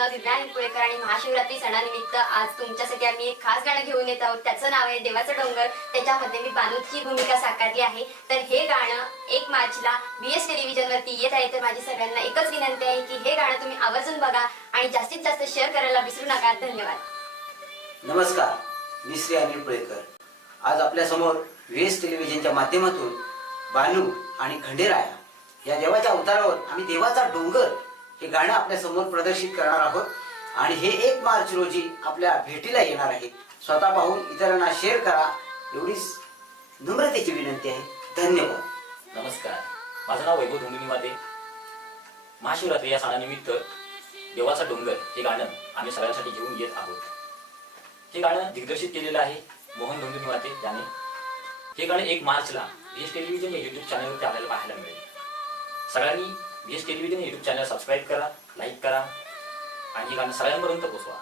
नाव दिव्या कुळेकर आणि महाशिवरात्री सणानिमित्त आज तुमच्यासाठी आम्ही एक खास गाणं घेऊन येत आहोत. त्याचं नाव आहे देवाचं डोंगर. त्याच्यामध्ये मी बानूची भूमिका साकारली आहे. तर हे गाणं एक मार्चला बी एस टेलिव्हिजनवरती येत आहे. तर माझी सगळ्यांना एकच विनंती आहे की हे गाणं तुम्ही आवर्जून बघा आणि जास्तीत जास्त शेअर करायला विसरू नका. धन्यवाद. नमस्कार. मी श्री अनिल पुळेकर. आज आपल्यासमोर व्ही एस टेलिव्हिजनच्या माध्यमातून बानू आणि खंडेराया या देवाच्या अवतारावर आम्ही देवाचा डोंगर हे गाणं आपल्यासमोर प्रदर्शित करणार आहोत. आणि हे एक मार्च रोजी आपल्या भेटीला येणार आहे. स्वतः पाहून इतरांना शेअर करा. एवढीच नम्रतेची विनंती आहे. धन्यवाद. नमस्कार. माझं नाव वैभव धोंडुनी माते महाशिवरात्री या सणानिमित्त देवाचा डोंगर हे गाणं आम्ही सगळ्यांसाठी घेऊन येत आहोत. हे गाणं दिग्दर्शित केलेलं आहे मोहन धोंडुनी माते याने. हे गाणं एक मार्चला व्ही एस टेलिव्हिजन या युट्यूब चॅनलवरती आपल्याला पाहायला मिळेल. सगळ्यांनी एस टेलिव्हिजन या युट्यूब चॅनल सबस्क्राईब करा लाईक करा आणि गाणं सगळ्यांपर्यंत पोचवा